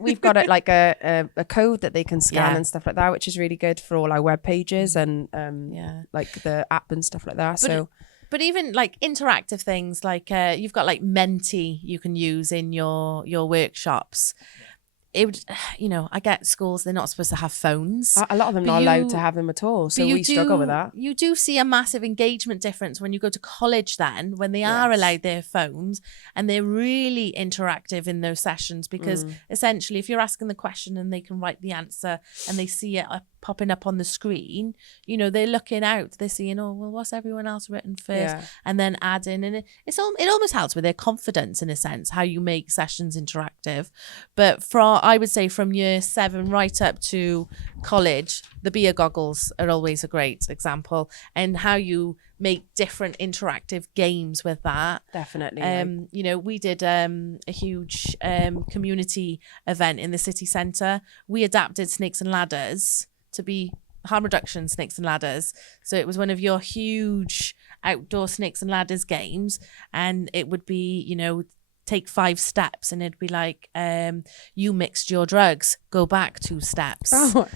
we've got it like a code that they can scan and stuff like that, which is really good for all our web pages and like the app and stuff like that. But even like interactive things, like you've got like Menti you can use in your workshops. It would, you know, I get schools, they're not supposed to have phones. A lot of them are not allowed to have them at all. So we struggle with that. You do see a massive engagement difference when you go to college then, when they are allowed their phones, and they're really interactive in those sessions, because essentially if you're asking the question and they can write the answer and they see it popping up on the screen, you know, they're looking out, they're seeing, oh, well, what's everyone else written first? And then adding, and it almost helps with their confidence in a sense, how you make sessions interactive. But I would say from year 7 right up to college, the beer goggles are always a great example, and how you make different interactive games with that. Definitely. You know, we did a huge community event in the city centre. We adapted Snakes and Ladders to be harm reduction snakes and ladders. So it was one of your huge outdoor snakes and ladders games, and it would be, you know, take 5 steps, and it'd be like, you mixed your drugs, go back 2 steps. So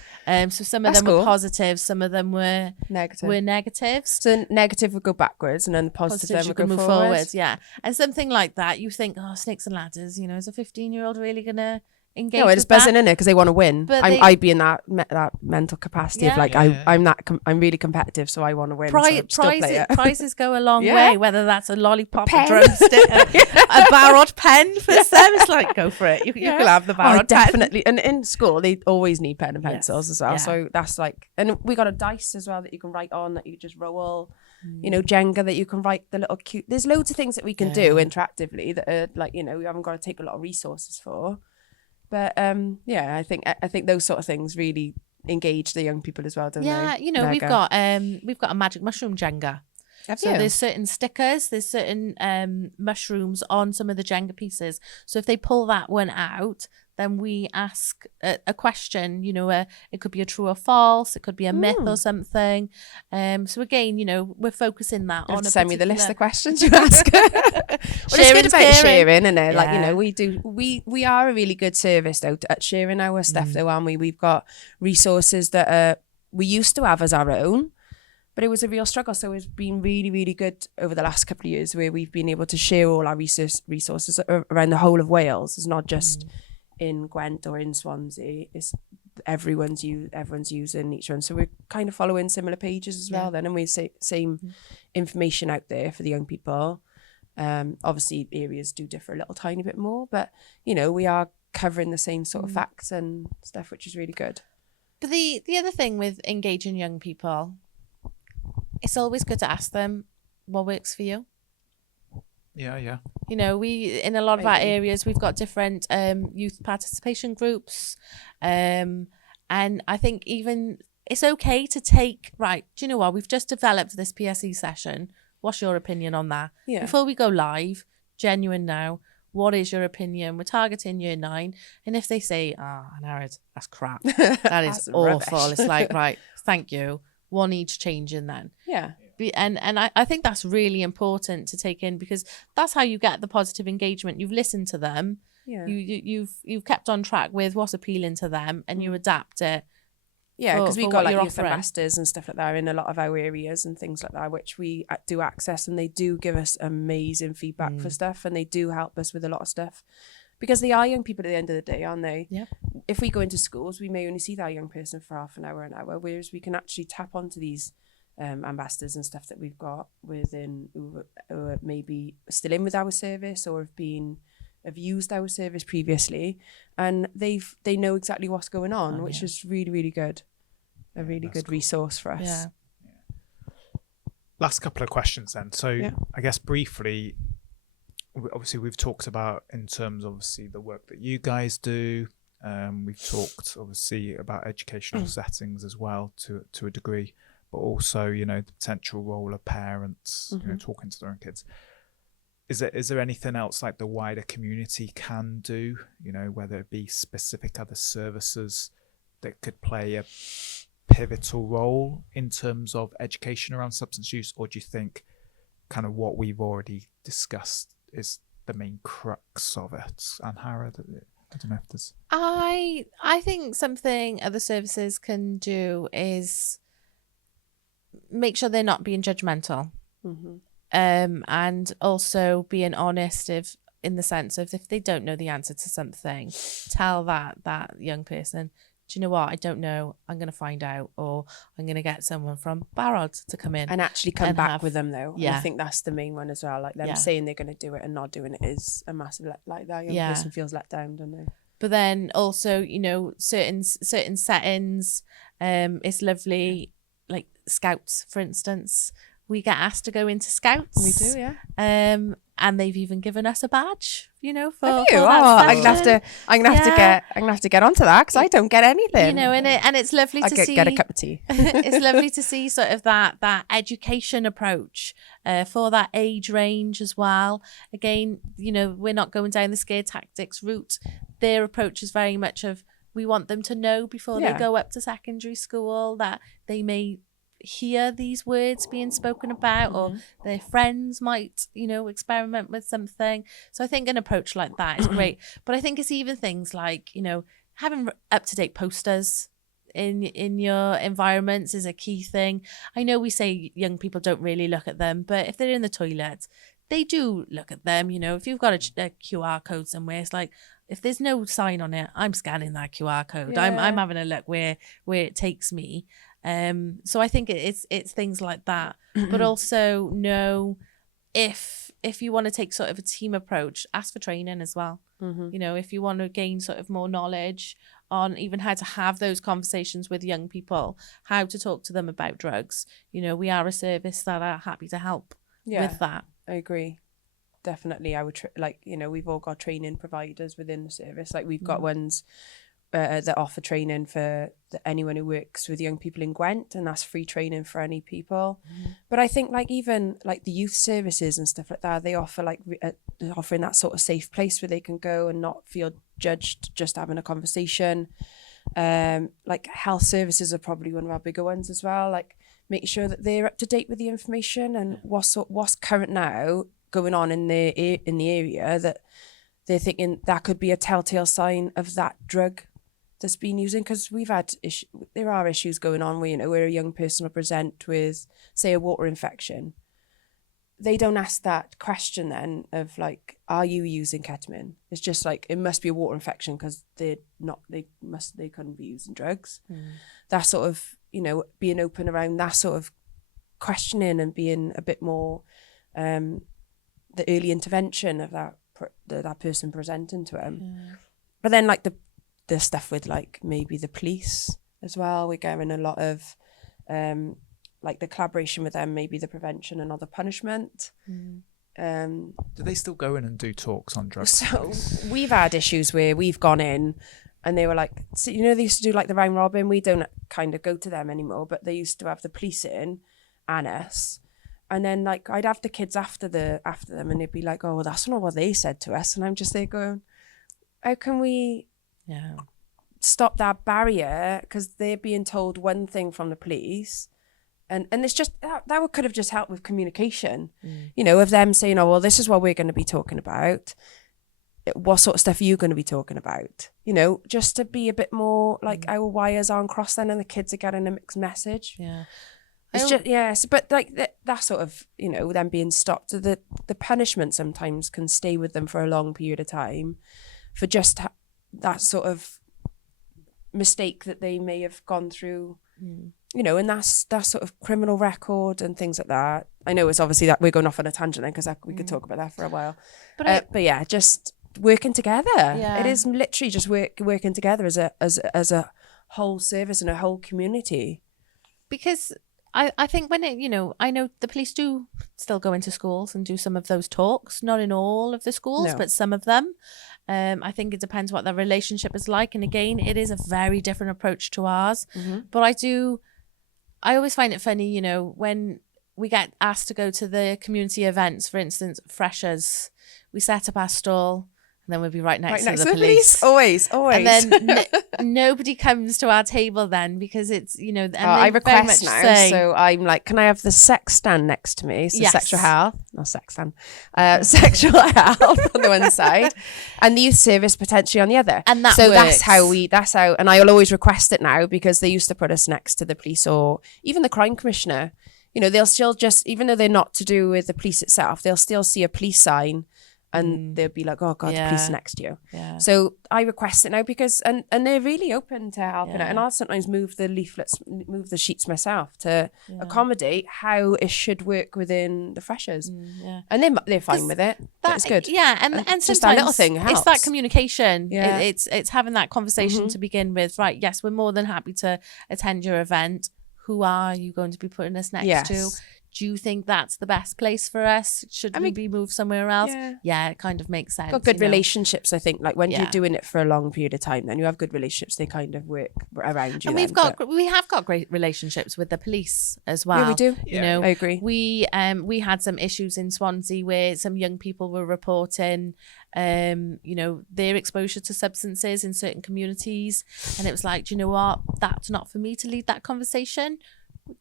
some of them were positive, some of them were negatives. So negative would go backwards, and then the positive would go move forwards. Yeah. And something like that, you think, oh, snakes and ladders, you know, is a 15-year-old really gonna engage? No, it's buzzing in it because they want to win. I'd be in that mental capacity of like, I'm really competitive, so I want to win. Prizes go a long way, whether that's a lollipop, a drumstick, a barod pen for them. It's like, go for it. You can have the barod pen. Definitely. And in school, they always need pen and pencils as well. So that's like, and we got a dice as well that you can write on, that you just roll. You know, Jenga that you can write the little cute. There's loads of things that we can do interactively that are like, you know, we haven't got to take a lot of resources for. But I think those sort of things really engage the young people as well, don't they? Yeah, you know, we've got a magic mushroom Jenga. There's certain stickers, there's certain mushrooms on some of the Jenga pieces. So if they pull that one out, then we ask a question, you know, it could be a true or false, it could be a myth or something. So again, you know, we're focusing that on a send me the particular... list of questions you ask. Well, it's good about sharing, isn't it? Like, you know, we are a really good service though at sharing our stuff though, aren't we? We've got resources that we used to have as our own, but it was a real struggle. So it's been really, really good over the last couple of years where we've been able to share all our resources around the whole of Wales. It's not just in Gwent or in Swansea. It's everyone's using each one. So we're kind of following similar pages as well then, and we say same information out there for the young people. Obviously areas do differ a little tiny bit more, but you know, we are covering the same sort of facts and stuff, which is really good. But the other thing with engaging young people, it's always good to ask them what works for you. Yeah. You know, we in a lot of our areas, we've got different youth participation groups. And I think even it's okay to take, right, do you know what? We've just developed this PSE session. What's your opinion on that? Yeah. Before we go live, genuine now, what is your opinion? We're targeting year 9. And if they say, Angharad, that's crap. That is awful. Rubbish. It's like, right, thank you. What needs changing then? Yeah. And I think that's really important to take in, because that's how you get the positive engagement. You've listened to them. Yeah. You've kept on track with what's appealing to them, and you adapt it. Yeah, because we've for got what like you're youth offering. ambassadors and stuff like that in a lot of our areas and things like that, which we do access, and they do give us amazing feedback for stuff, and they do help us with a lot of stuff, because they are young people at the end of the day, aren't they? Yeah. If we go into schools, we may only see that young person for half an hour, whereas we can actually tap onto these ambassadors and stuff that we've got within who are maybe still in with our service or have used our service previously, and they know exactly what's going on, which is really, really good. A really good resource for us. Yeah. Last couple of questions then. So I guess briefly, obviously we've talked about in terms obviously the work that you guys do. We've talked obviously about educational settings as well to a degree, but also, you know, the potential role of parents, you know, talking to their own kids. Is there anything else like the wider community can do, you know, whether it be specific other services that could play a pivotal role in terms of education around substance use, or do you think kind of what we've already discussed is the main crux of it? Angharad, I don't know if there's... I think something other services can do is make sure they're not being judgmental. And also being honest in the sense of if they don't know the answer to something, tell that young person, do you know what, I don't know, I'm going to find out, or I'm going to get someone from Barod to come in. And actually come back with them though. Yeah. And I think that's the main one as well. Like them saying they're going to do it and not doing it is a massive, like that young person feels let down, don't they? But then also, you know, certain settings, it's lovely, like Scouts, for instance. We get asked to go into Scouts. We do, yeah. And they've even given us a badge, you know, for Have you? for that I'm gonna have to get onto that, because I don't get anything. You know, and it's lovely to see. Get a cup of tea. It's lovely to see sort of that education approach for that age range as well. Again, you know, we're not going down the scare tactics route. Their approach is very much of, we want them to know before they go up to secondary school that they may hear these words being spoken about, or their friends might, you know, experiment with something. So I think an approach like that is great. But I think it's even things like, you know, having up-to-date posters in your environments is a key thing. I know we say young people don't really look at them, but if they're in the toilet, they do look at them. You know, if you've got a QR code somewhere, it's like, if there's no sign on it, I'm scanning that QR code. I'm having a look where it takes me. So I think it's things like that, but also know if you want to take sort of a team approach, ask for training as well. You know, if you want to gain sort of more knowledge on even how to have those conversations with young people, how to talk to them about drugs, you know, we are a service that are happy to help with that. I agree. Definitely. I would you know, we've all got training providers within the service. Like we've got ones that offer training for anyone who works with young people in Gwent, and that's free training for any people. But I think like even like the youth services and stuff like that, they offer like offering that sort of safe place where they can go and not feel judged just having a conversation. Like health services are probably one of our bigger ones as well. Like making sure that they're up to date with the information and what's current now going on in the area, that they're thinking that could be a telltale sign of that drug that's been using. Because we've had there are issues going on where, you know, where a young person will present with, say, a water infection. They don't ask that question then of like, are you using ketamine? It's just like, it must be a water infection because they couldn't be using drugs. That sort of, you know, being open around that sort of questioning and being a bit more the early intervention of that person presenting to him. But then like the stuff with like maybe the police as well, we're getting a lot of like the collaboration with them, maybe the prevention and not the punishment. Do they still go in and do talks on drugs? So we've had issues where we've gone in and they were like, so, you know, they used to do like the round robin. We don't kind of go to them anymore, but they used to have the police in and us. And then like I'd have the kids after them and they'd be like, oh, well, that's not what they said to us. And I'm just there going, how can we stop that barrier? Because they're being told one thing from the police. And it's just, that could have just helped with communication, you know, of them saying, oh, well, this is what we're going to be talking about. What sort of stuff are you going to be talking about? You know, just to be a bit more like our wires aren't crossed then and the kids are getting a mixed message. Yeah. It's just, yes, but like that sort of, you know, them being stopped, the punishment sometimes can stay with them for a long period of time for just that sort of mistake that they may have gone through. You know, and that's that sort of criminal record and things like that. I know it's obviously that we're going off on a tangent then because we could talk about that for a while. But yeah, just working together. Yeah. It is literally just working together as a whole service and a whole community. Because I think when it, you know, I know the police do still go into schools and do some of those talks, not in all of the schools, but some of them. I think it depends what their relationship is like. And again, it is a very different approach to ours. But I always find it funny, you know, when we get asked to go to the community events, for instance, freshers, we set up our stall and then we'll be right next to the police. Always. And then nobody comes to our table then because it's, you know, and I request now. say, so I'm like, can I have the sex stand next to me? So Yes. sexual health, not sex stand, sexual health on the one side and the youth service potentially on the other. And that so works. that's how, and I'll always request it now because they used to put us next to the police or even the crime commissioner. You know, they'll still just, even though they're not to do with the police itself, they'll still see a police sign and they'll be like, oh God, the police are next to you. Yeah. So I request it now because, and they're really open to helping out. And I'll sometimes move the leaflets, move the sheets myself to accommodate how it should work within the freshers. And they're fine with it. That's good. Yeah. And just that little sometimes thing helps. it's that communication. Yeah. It's having that conversation to begin with. Right. Yes, we're more than happy to attend your event. Who are you going to be putting us next to? Do you think that's the best place for us? Should we be moved somewhere else? Yeah, it kind of makes sense. Got good relationships, I think. Like when you're doing it for a long period of time, then you have good relationships. They kind of work around you. And we have got great relationships with the police as well. Yeah, we do. You know, I agree. We had some issues in Swansea where some young people were reporting, you know, their exposure to substances in certain communities, and it was like, do you know what? That's not for me to lead that conversation.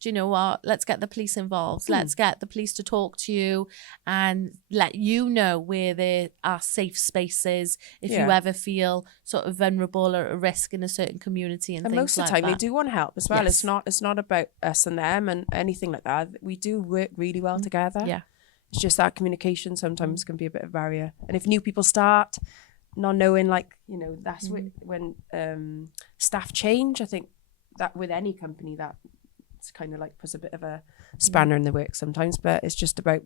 Do you know what? Let's get the police involved. Let's get the police to talk to you and let you know where there are safe spaces if you ever feel sort of vulnerable or at risk in a certain community and things like that. Most of the time they do want help as well. It's not about us and them and anything like that. We do work really well together. Yeah. It's just that communication sometimes can be a bit of a barrier. And if new people start not knowing, like, you know, that's when staff change, I think that with any company that it's kind of like puts a bit of a spanner in the works sometimes, but it's just about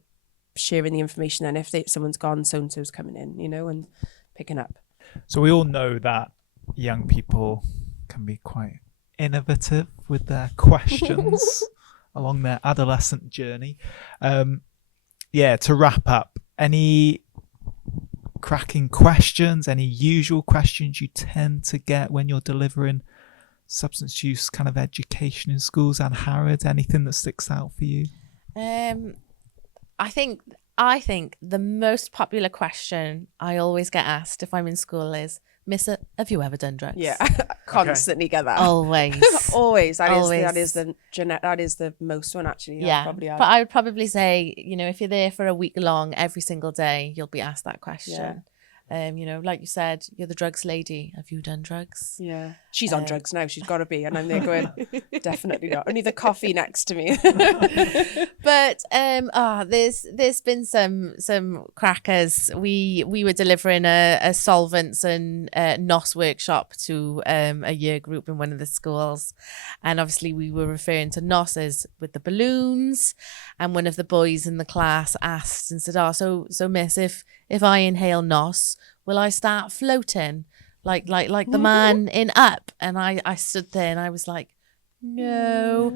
sharing the information. And if someone's gone, so-and-so's coming in, you know, and picking up. So we all know that young people can be quite innovative with their questions along their adolescent journey. To wrap up, any cracking questions, any usual questions you tend to get when you're delivering substance use kind of education in schools? Angharad, anything that sticks out for you? I think the most popular question I always get asked if I'm in school is, Miss, have you ever done drugs? Yeah, constantly get that. Always. Always. That Always. is the most one actually. That Yeah, probably but I would probably say, you know, if you're there for a week long, every single day, you'll be asked that question. You know, like you said, you're the drugs lady. Have you done drugs? Yeah, she's on drugs now. She's got to be, and I'm there going, definitely not. Only the coffee next to me. But there's been some crackers. We were delivering a solvents and NOS workshop to a year group in one of the schools, and obviously we were referring to NOS as with the balloons, and one of the boys in the class asked and said, "Oh, so miss, if I inhale NOS, will I start floating like the man in Up?" And I stood there and I was like, no.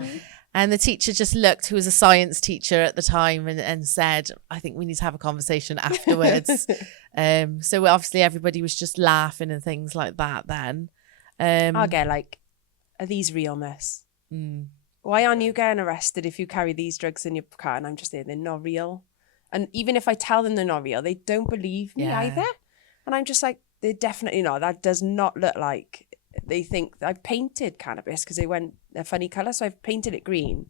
And the teacher just looked, who was a science teacher at the time, and said, "I think we need to have a conversation afterwards." So obviously everybody was just laughing and things like that then. I'll get like, are these real, miss? Why aren't you getting arrested if you carry these drugs in your car? And I'm just there, they're not real. And even if I tell them they're not real, they don't believe me either. And I'm just like, they're definitely not. That does not look like, they think I've painted cannabis because they went a funny colour. So I've painted it green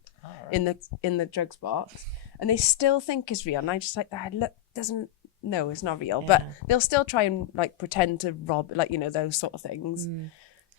in the drugs box. And they still think it's real. And I'm just like, that look doesn't, no, it's not real. But they'll still try and like pretend to rob, like, you know, those sort of things.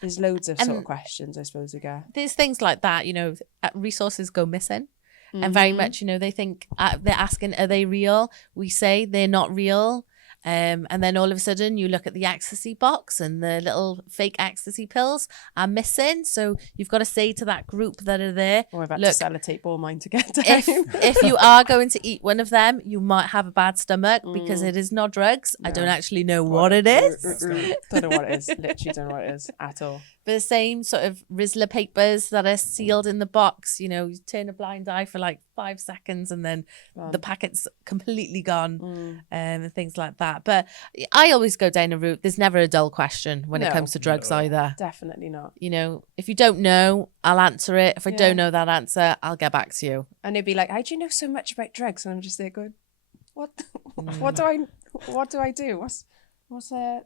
There's loads of sort of questions, I suppose, we get. There's things like that, you know, resources go missing. And very much, you know, they think they're asking, are they real? We say they're not real. And then all of a sudden you look at the ecstasy box and the little fake ecstasy pills are missing. So you've got to say to that group that are there, or I've had look, to sellotape all mine to get down. If you are going to eat one of them, you might have a bad stomach because it is not drugs. No. I don't actually know what it is. Don't know what it is. Literally don't know what it is at all. But the same sort of Rizzler papers that are sealed in the box, you know, you turn a blind eye for like 5 seconds and then the packet's completely gone and things like that. But I always go down a route. There's never a dull question when it comes to drugs either. Definitely not. You know, if you don't know, I'll answer it. If I don't know that answer, I'll get back to you. And they'd be like, how do you know so much about drugs? And I'm just there going, what do I do? What's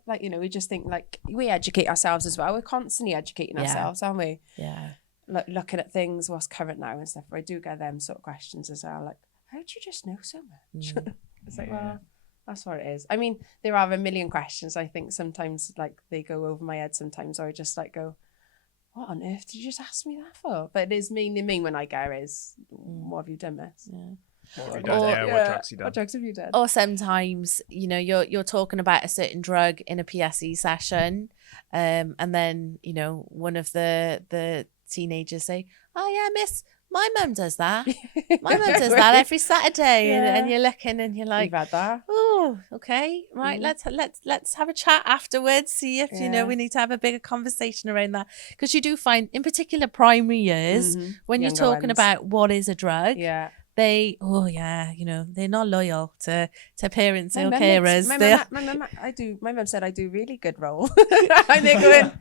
like, you know, we just think like we educate ourselves as well. We're constantly educating ourselves, aren't we? Yeah. Like looking at things, what's current now and stuff. I do get them sort of questions as well. Like, how do you just know so much? It's like, well, that's what it is. I mean, there are a million questions. I think sometimes like they go over my head sometimes, or I just like go, what on earth did you just ask me that for? But it is mainly me when I go is, what have you done, miss? What have you done? What drugs have you done? What drugs have you done? Or sometimes, you know, you're talking about a certain drug in a PSE session, and then, you know, one of the teenagers say, "Oh yeah, miss, my mum does that. My mum does that every Saturday," and you're looking and you're like, you've had that. "Oh, okay, right. Let's have a chat afterwards. See if you know we need to have a bigger conversation around that, because you do find, in particular, primary years when you're talking about what is a drug, they, you know, they're not loyal to parents or carers. My mum said I do really good roll. And they're going,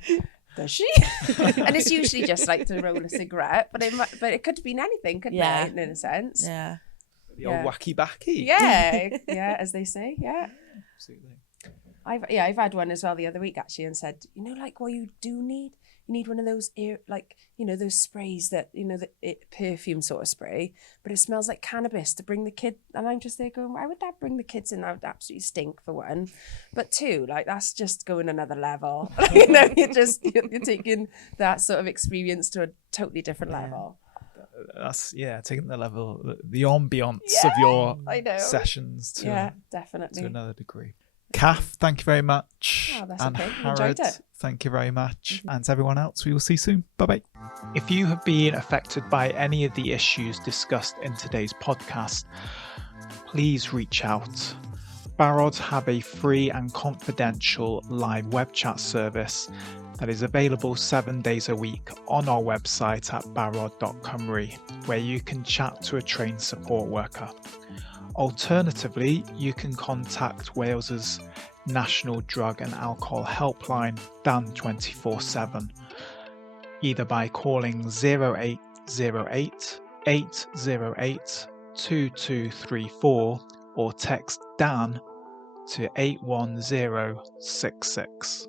does she? And it's usually just like to roll a cigarette, but it could have been anything, couldn't it? In a sense. Yeah. The old wacky backy. Yeah, as they say. Yeah. Absolutely. I've had one as well the other week actually, and said, you know, like what you do need. You need one of those like, you know, those sprays that, you know, perfume sort of spray, but it smells like cannabis to bring the kid. And I'm just there going, why would that bring the kids in? That would absolutely stink, for one. But two, like that's just going another level. You know, you're taking that sort of experience to a totally different level. That's taking the level, the ambience of your sessions to definitely to another degree. Cath, thank you very much. Oh, that's and okay. Angharad, Enjoyed it. thank you very much. And to everyone else, we will see you soon. Bye-bye. If you have been affected by any of the issues discussed in today's podcast, please reach out. Barod have a free and confidential live web chat service that is available 7 days a week on our website at barod.cymru, where you can chat to a trained support worker. Alternatively, you can contact Wales's National Drug and Alcohol Helpline, Dan 24/7, either by calling 0808 808 2234 or text Dan to 81066.